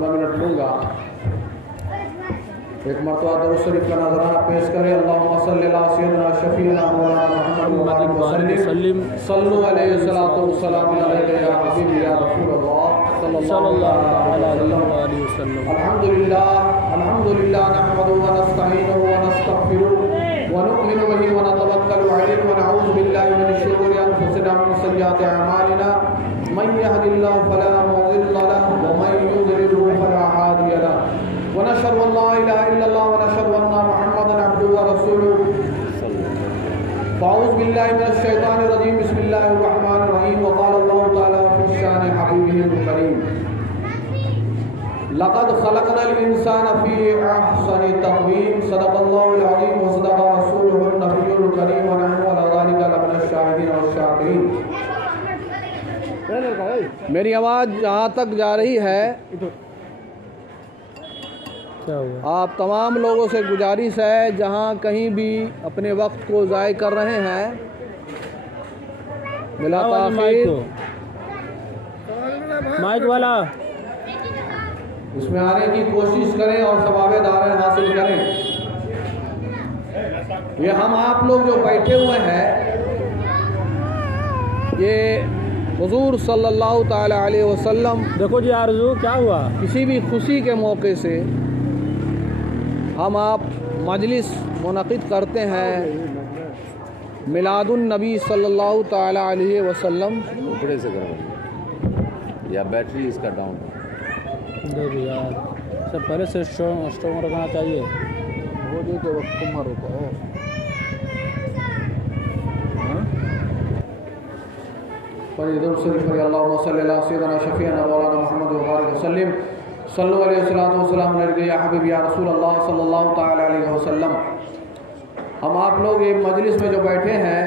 Minute لوں گا. ایک مرتبہ درود شریف کا نذرانہ پیش کریں. اللہم صلی علی سیدنا شفیعنا مولانا محمد وسلم. صلو علیہ والسلام علیہ یا حبیب یا رسول اللہ صلی اللہ علیہ وسلم. الحمدللہ نحمده ونستعینه ونستغفره ونؤمن به ونتوکل علیہ ونعوذ باللہ من شرور انفسنا ومن سیئات اعمالنا. من يهد الله فلا مضل له ومن يضلل فلا هادي له. ونشهد ان لا اله الا الله ونشهد ان محمدا عبده ورسوله. فاعوذ بالله من الشيطان الرجيم. بسم الله الرحمن الرحيم. وقال الله تعالى في شان حبيبه الكريم لقد خلقنا الانسان في احسن تقويم. صدق الله العظيم وصدق رسوله النبي الكريم ونحن على ذلك لمن الشاهدين والشاكرين. میری آواز جہاں تک جا رہی ہے، آپ تمام لوگوں سے گزارش ہے جہاں کہیں بھی اپنے وقت کو ضائع کر رہے ہیں، بلا تاخیر مائک والا اس میں آنے کی کوشش کریں اور ثواب دارین حاصل کریں. یہ ہم آپ لوگ جو بیٹھے ہوئے ہیں، یہ حضور صلی اللہ تعالی علیہ وسلم، دیکھو جی آرزو کیا ہوا، کسی بھی خوشی کے موقع سے ہم آپ مجلس منعقد کرتے ہیں میلاد النبی صلی اللہ تعالی علیہ وسلم. ٹکڑے سے کرو یا بیٹری اس کا ڈاؤن. دیکھو یار سب پہلے سے اسٹور رکھنا چاہیے. وہ جو کہ وقت عمر ہوتا ہے. اللہم صلی علی سیدنا شفیعنا مولانا محمد وسلم. صلو علیہ والسلام علیہ یا حبیب یا رسول اللہ صلی اللہ تعالی علیہ وسلم. ہم آپ لوگ یہ مجلس میں جو بیٹھے ہیں،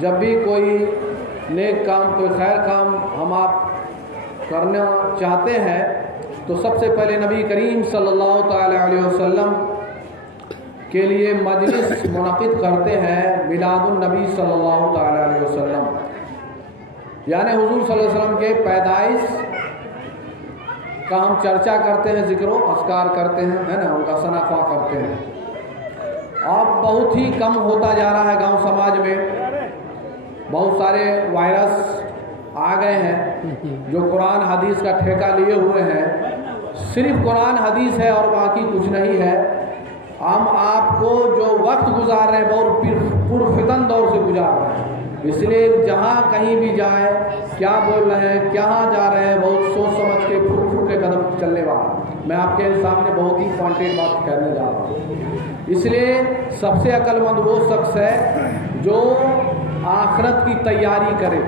جب بھی کوئی نیک کام، کوئی خیر کام ہم آپ کرنا چاہتے ہیں تو سب سے پہلے نبی کریم صلی اللہ تعالی علیہ وسلم کے لیے مجلس منعقد کرتے ہیں میلاد النبی صلی اللہ تعالی علیہ وسلم، یعنی حضور صلی اللہ علیہ وسلم کے پیدائش کا ہم چرچا کرتے ہیں، ذکر و اذکار کرتے ہیں، ہے نا، ان کا ثنا خواہ کرتے ہیں. اب بہت ہی کم ہوتا جا رہا ہے گاؤں سماج میں. بہت سارے وائرس آ گئے ہیں جو قرآن حدیث کا ٹھیکہ لیے ہوئے ہیں. صرف قرآن حدیث ہے اور باقی کچھ نہیں ہے. ہم آپ کو جو وقت گزار رہے ہیں بہت پرفتن دور سے گزار رہے ہیں. اس لیے جہاں کہیں بھی جائیں، کیا بول رہے ہیں، کہاں جا رہے ہیں، بہت سوچ سمجھ کے پھر کے قدم چلنے والا. میں آپ کے سامنے بہت ہی پوائنٹڈ بات کہنے جا رہا ہوں. اس لیے سب سے عقل مند وہ شخص ہے جو آخرت کی تیاری کرے،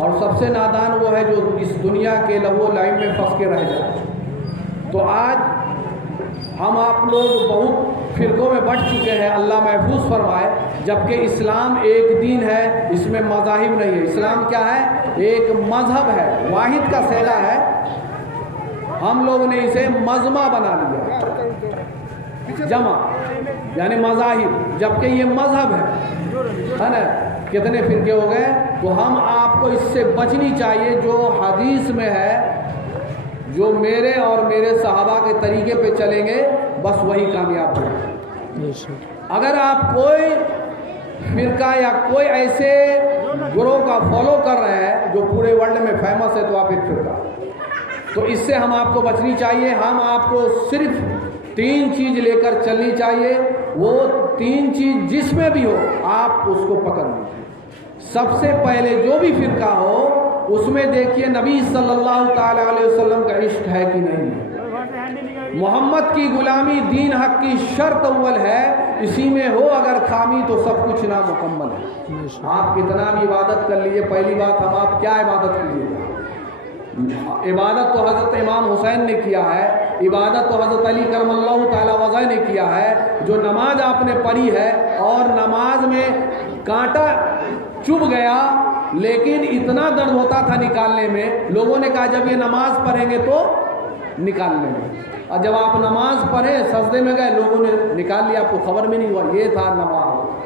اور سب سے نادان وہ ہے جو اس دنیا کے لہو و لعب میں پھنس کے رہ جائے. تو آج ہم آپ لوگ بہت فرقوں میں بٹ چکے ہیں، اللہ محفوظ فرمائے. جبکہ اسلام ایک دین ہے، اس میں مذاہب نہیں ہے. اسلام کیا ہے؟ ایک مذہب ہے، واحد کا صیغہ ہے. ہم لوگ نے اسے مذہب بنا لیا، جمع یعنی مذاہب، جبکہ یہ مذہب ہے نا. کتنے فرقے ہو گئے. تو ہم آپ کو اس سے بچنی چاہیے. جو حدیث میں ہے، جو میرے اور میرے صحابہ کے طریقے پہ چلیں گے بس وہی کامیاب ہوگا. اگر آپ کوئی فرقہ یا کوئی ایسے گروہ کا فالو کر رہے ہیں جو پورے ورلڈ میں فیمس ہے تو آپ ایک فرقہ. تو اس سے ہم آپ کو بچنی چاہیے. ہم آپ کو صرف 3 چیز لے کر چلنی چاہیے. وہ 3 چیز جس میں بھی ہو آپ اس کو پکڑ لیجیے. سب سے پہلے جو بھی فرقہ ہو اس میں دیکھیے نبی صلی اللہ تعالی علیہ وسلم کا عشق ہے کہ نہیں. محمد کی غلامی دین حق کی شرط اول ہے. اسی میں ہو اگر خامی تو سب کچھ نامکمل ہے. آپ کتنا بھی عبادت کر لیجیے. پہلی بات، ہم آپ کیا عبادت کیجیے؟ عبادت تو حضرت امام حسین نے کیا ہے، عبادت تو حضرت علی کرم اللہ تعالی وجہ نے کیا ہے. جو نماز آپ نے پڑھی ہے اور نماز میں کانٹا چبھ گیا لیکن اتنا درد ہوتا تھا نکالنے میں، لوگوں نے کہا جب یہ نماز پڑھیں گے تو نکال لیں گے. اور جب آپ نماز پڑھے سجدے میں گئے لوگوں نے نکال لیا، آپ کو خبر بھی نہیں ہوا. یہ تھا نماز.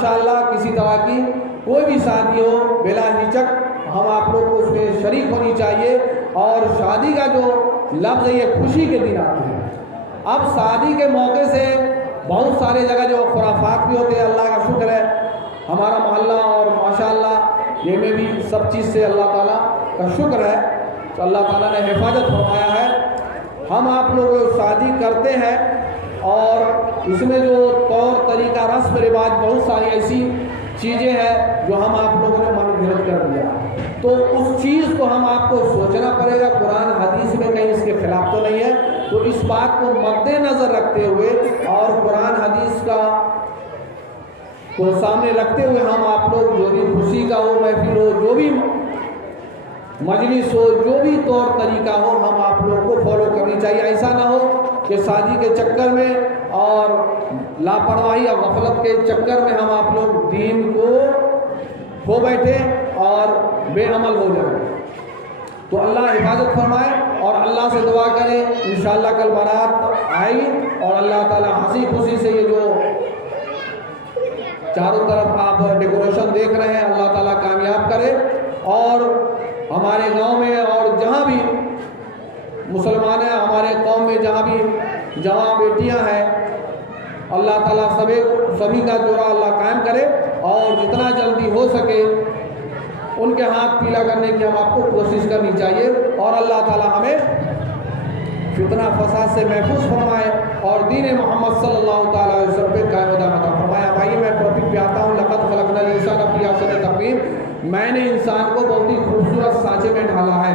ماشاءاللہ کسی طرح کی کوئی بھی شادی ہو بلا ہچک ہم آپ لوگ کو اس میں شریک ہونی چاہیے. اور شادی کا جو لفظ ہے یہ خوشی کے دن آتے ہیں. اب شادی کے موقع سے بہت سارے جگہ جو خرافات بھی ہوتے ہیں. اللہ کا شکر ہے ہمارا محلہ اور ماشاءاللہ یہ میں بھی سب چیز سے اللہ تعالیٰ کا شکر ہے تو اللہ تعالیٰ نے حفاظت فرمایا ہے. ہم آپ لوگ شادی کرتے ہیں اور اس میں جو طور طریقہ رسم رواج بہت ساری ایسی چیزیں ہیں جو ہم آپ لوگوں نے من گھڑت کر دیا. تو اس چیز کو ہم آپ کو سوچنا پڑے گا قرآن حدیث میں کہیں اس کے خلاف تو نہیں ہے. تو اس بات کو مد نظر رکھتے ہوئے اور قرآن حدیث کا کو سامنے رکھتے ہوئے ہم آپ لوگ جو بھی خوشی کا ہو محفل ہو جو بھی مجلس ہو جو بھی طور طریقہ ہو ہم آپ لوگ کو فالو کرنی چاہیے. ایسا نہ ہو کہ شادی کے چکر میں اور لاپرواہی اور غفلت کے چکر میں ہم آپ لوگ دین کو کھو بیٹھے اور بے عمل ہو جائیں. تو اللہ حفاظت فرمائے اور اللہ سے دعا کریں انشاءاللہ کل بارات آئی اور اللہ تعالیٰ ہنسی خوشی سے یہ جو چاروں طرف آپ ڈیکوریشن دیکھ رہے ہیں اللہ تعالیٰ کامیاب کرے. اور ہمارے گاؤں میں اور جہاں بھی مسلمان ہیں ہمارے قوم میں جہاں بھی جوان بیٹیاں ہیں اللہ تعالیٰ سبھی کا جوڑا اللہ قائم کرے اور جتنا جلدی ہو سکے ان کے ہاتھ پیلا کرنے کی ہم آپ کو کوشش کرنی چاہیے. اور اللہ تعالیٰ ہمیں فتنہ فساد سے محفوظ فرمائے اور دین محمد صلی اللہ تعالیٰ علیہ وسلم پہ قائم و دائم عطا فرمائے. بھائی میں ٹاپک پہ آتا ہوں. لقد خلقنا الانسان فی احسن تقویم. میں نے انسان کو بہت ہی خوبصورت سانچے میں ڈھالا ہے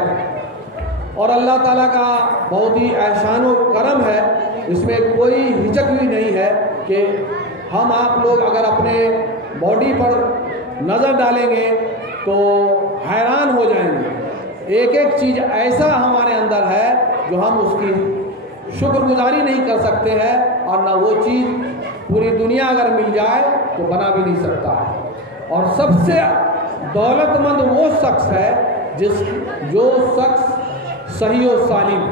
اور اللہ تعالیٰ کا بہت ہی احسان و کرم ہے. اس میں کوئی ہچک بھی نہیں ہے کہ ہم آپ لوگ اگر اپنے باڈی پر نظر ڈالیں گے تو حیران ہو جائیں گے. ایک ایک چیز ایسا ہمارے اندر ہے جو ہم اس کی شکر گزاری نہیں کر سکتے ہیں اور نہ وہ چیز پوری دنیا اگر مل جائے تو بنا بھی نہیں سکتا. اور سب سے دولت مند وہ شخص ہے جو شخص صحیح و سالم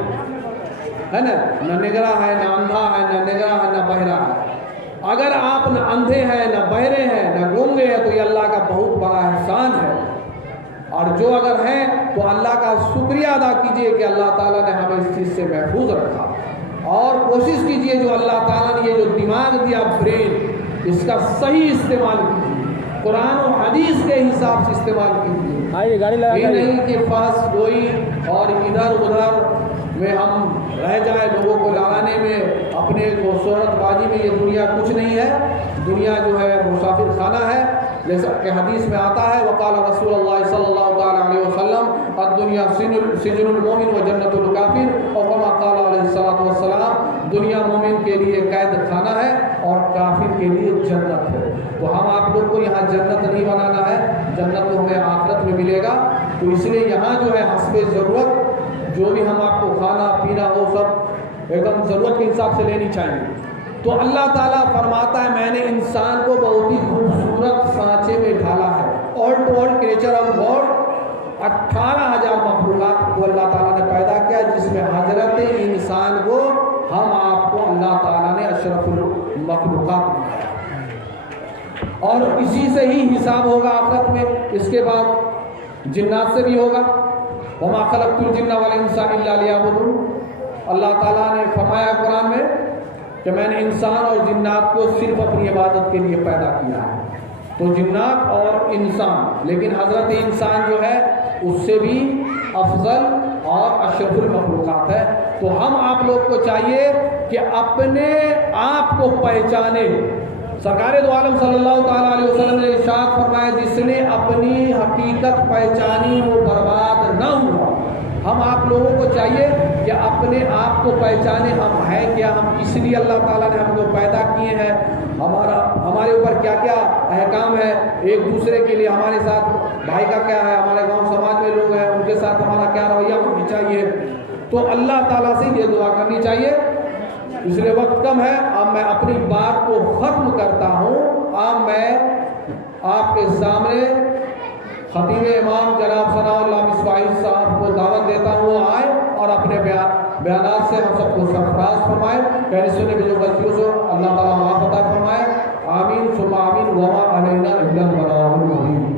ہے نا. نہ نگرا ہے نہ اندھا ہے نہ نگرا ہے نہ بہرا ہے. اگر آپ نہ اندھے ہیں نہ بہرے ہیں نہ گونگے ہیں تو یہ اللہ کا بہت بڑا احسان ہے. اور جو اگر ہیں تو اللہ کا شکریہ ادا کیجئے کہ اللہ تعالیٰ نے ہمیں اس چیز سے محفوظ رکھا. اور کوشش کیجئے جو اللہ تعالیٰ نے یہ جو دماغ دیا برین اس کا صحیح استعمال کیجئے. قرآن و حدیث کے حساب سے استعمال کیجئے. یہ نہیں کہ پاس گوئی اور ادھر ادھر میں ہم رہ جائیں لوگوں کو لڑانے میں اپنے کو شہرت بازی میں. یہ دنیا کچھ نہیں ہے. دنیا جو ہے مسافر خانہ ہے جیسا کہ حدیث میں آتا ہے وقال رسول اللہ صلی اللہ تعالیٰ علیہ وسلم الدنیا سجن المومن و جنت الکافر اور کما قال علیہ الصلوۃ والسلام دنیا مومن کے لیے قید خانہ ہے اور کافر کے لیے جنت ہے. تو ہم آپ لوگ کو یہاں جنت نہیں بنانا ہے. جنت تو ہمیں آخرت میں ملے گا. تو اس لیے یہاں جو ہے حسب ضرورت جو بھی ہم آپ کو کھانا پینا ہو سب ایک دم ضرورت کے حساب سے لینی چاہیے. تو اللہ تعالیٰ فرماتا ہے میں نے انسان کو بہت ہی خوبصورت سانچے میں ڈھالا ہے. All to all creature of God 18,000 مخلوقات کو اللہ تعالیٰ نے پیدا کیا جس میں حضرت انسان کو ہم آپ کو اللہ تعالیٰ نے اشرف المخلوقات بنایا. اور اسی سے ہی حساب ہوگا آخرت میں. اس کے بعد جنات سے بھی ہوگا. وما خلقت الجن والانس الا لیعبدون. اللہ تعالیٰ نے فرمایا قرآن میں کہ میں نے انسان اور جنات کو صرف اپنی عبادت کے لیے پیدا کیا ہے. تو جنات اور انسان لیکن حضرت انسان جو ہے اس سے بھی افضل اور اشرف المخلوقات ہے. تو ہم آپ لوگ کو چاہیے کہ اپنے آپ کو پہچانے. سرکار دو عالم صلی اللہ تعالیٰ علیہ وسلم نے ارشاد فرمایا جس نے اپنی حقیقت پہچانی وہ برباد نہ ہوا. ہم آپ لوگوں کو چاہیے کہ اپنے آپ کو پہچانے ہم ہیں کیا. ہم اس لیے اللہ تعالیٰ نے ہم کو پیدا کیے ہیں. ہمارے اوپر کیا کیا احکام ہے ایک دوسرے کے لیے. ہمارے ساتھ بھائی کا کیا ہے. ہمارے گاؤں سماج میں لوگ ہیں ان کے ساتھ ہمارا کیا رویہ ہونی چاہیے. تو اللہ تعالیٰ سے یہ دعا کرنی چاہیے. اس لیے وقت کم ہے. اب میں اپنی بات کو ختم کرتا ہوں. اب میں آپ کے سامنے خطیب امام جناب ثناء اللہ مصباحی صاحب کو دعوت دیتا ہوں آئے اور اپنے بیانات سے ہم سب کو سرفراز فرمائے. کہنے سننے میں جو غلطیوں سے اللہ تعالیٰ معاف عطا فرمائے. آمین ثم آمین. وما علينا إنك بلاغ مبين